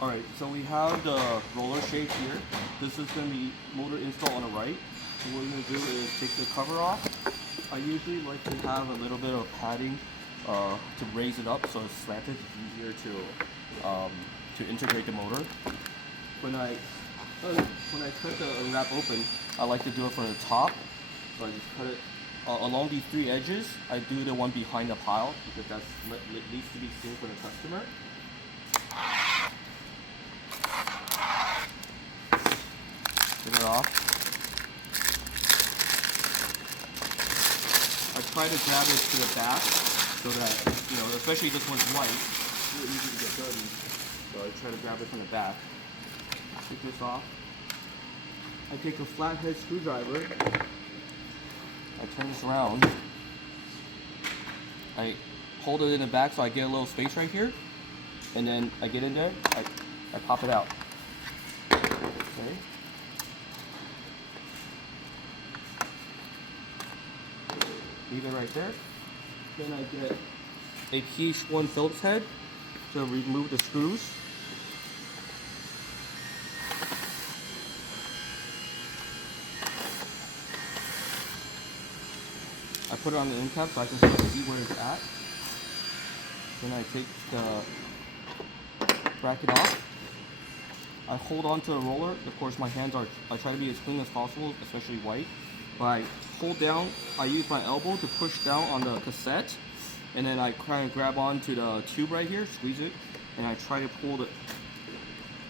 Alright, so we have the roller shade here. This is going to be motor install on the right. So what we're going to do is take the cover off. I usually like to have a little bit of padding to raise it up so it's slanted. It's easier to integrate the motor. When I cut the wrap open, I like to do it from the top. So I just cut it along these three edges. I do the one behind the pile because that needs to be seen for the customer. Get it off. I try to grab it to the back so that, especially this one's white, it's really easy to get dirty. So I try to grab it from the back. Take this off. I take a flathead screwdriver. I turn this around. I hold it in the back so I get a little space right here. And then I get in there, I pop it out. Okay. Leave it right there. Then I get a PH1 Phillips head to remove the screws. I put it on the end cap so I can see where it's at. Then I take the bracket off. I hold on to the roller. Of course, I try to be as clean as possible, especially white. But I hold down, I use my elbow to push down on the cassette. And then I kind of grab onto the tube right here, squeeze it, and I try to pull the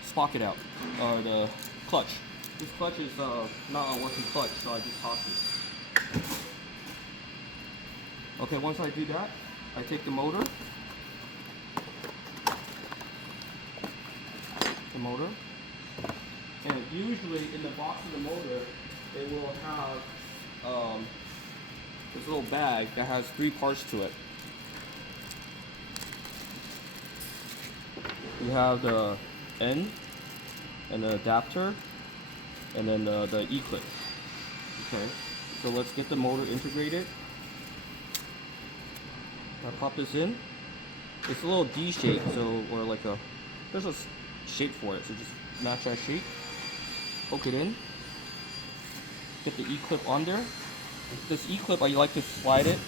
sprocket out, or the clutch. This clutch is not a working clutch, so I just toss it. Okay, once I do that, I take the motor. And usually in the box of the motor, it will have this little bag that has 3 parts to it. You have the end and the adapter and then the E-clip. Okay, so let's get the motor integrated. I pop this in. It's a little D shape, there's a shape for it, so just match that shape. Poke it in. Get the E-clip on there. This E-clip, I like to slide it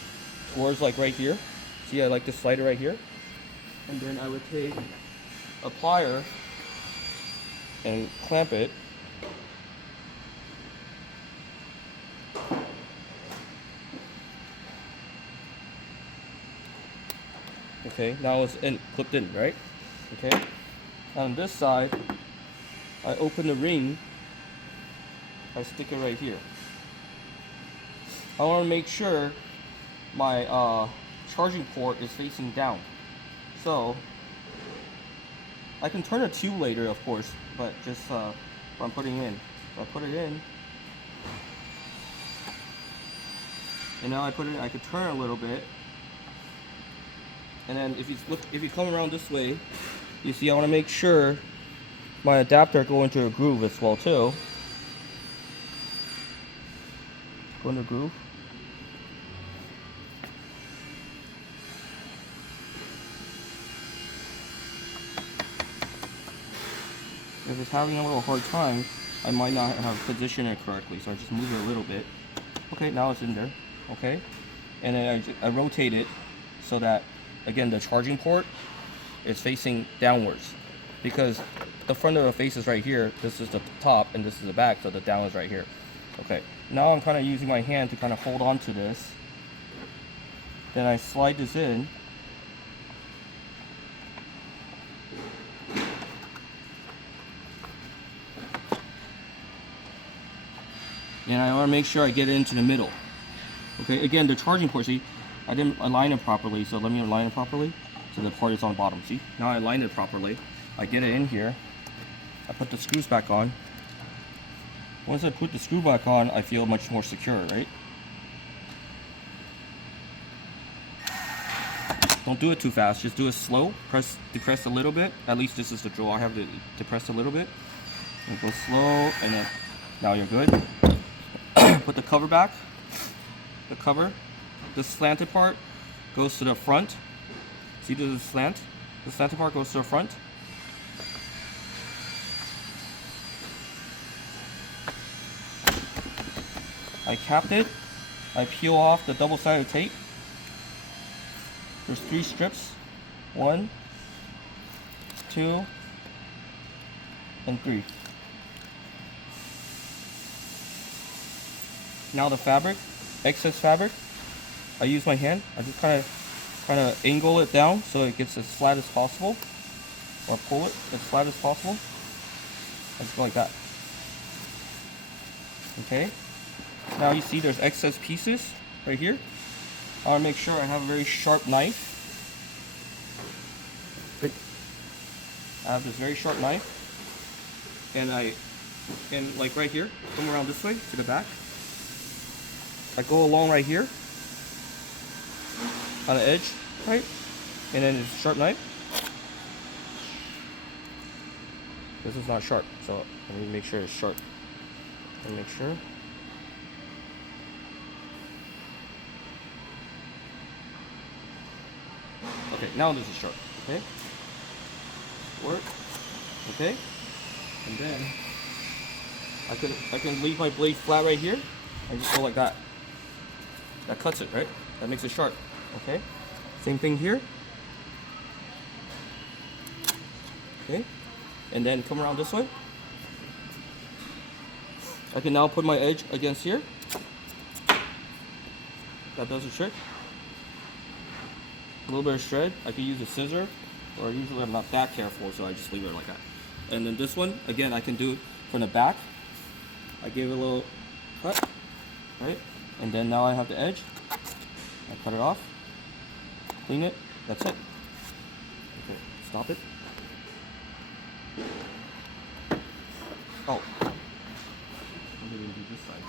towards right here. See, I like to slide it right here. And then I would take a plier and clamp it. Okay, now it's clipped in, right? Okay. On this side, I open the ring. I stick it right here. I want to make sure my charging port is facing down. So I can turn a tube later, of course, but just what I'm putting in. So I put it in, and now I could turn a little bit, and then if you come around this way, you see I want to make sure my adapter go into a groove as well too. Go in the groove. If it's having a little hard time, I might not have positioned it correctly, so I just move it a little bit. Okay, now it's in there. Okay, and then I rotate it so that, again, the charging port is facing downwards, because the front of the face is right here. This is the top, and this is the back, so the down is right here. Okay, now I'm kind of using my hand to kind of hold on to this. Then I slide this in. And I want to make sure I get it into the middle. Okay, again, the charging port, see, I didn't align it properly, so let me align it properly. So the port is on the bottom, see? Now I aligned it properly. I get it in here. I put the screws back on. Once I put the screw back on, I feel much more secure, right? Don't do it too fast, just do it slow. Depress a little bit. At least this is the drill. I have to depress a little bit. And go slow, and then now you're good. Put the cover back. The cover. The slanted part goes to the front. See, there's a slant. The slanted part goes to the front. I capped it. I peel off the double-sided tape. There's 3 strips. 1, 2, and 3. Now the fabric, excess fabric, I use my hand. I just kind of angle it down so it gets as flat as possible, or pull it as flat as possible. I just go like that. Okay. Now you see there's excess pieces right here. I want to make sure I have a very sharp knife. I have this very sharp knife, and like right here, come around this way to the back. I go along right here on the edge, right? And then it's a sharp knife. This is not sharp, so let me make sure it's sharp. Let me make sure. Okay, now this is sharp. Okay. Work. Okay. And then I can leave my blade flat right here. I just go like that. That cuts it, right? That makes it sharp. Okay. Same thing here. Okay. And then come around this way. I can now put my edge against here. That does the trick. A little bit of shred. I can use a scissor, or usually I'm not that careful, so I just leave it like that. And then this one, again, I can do it from the back. I give it a little cut, right? And then now I have the edge. I cut it off, clean it, that's it. Okay, stop it. Oh, I'm going to do this side.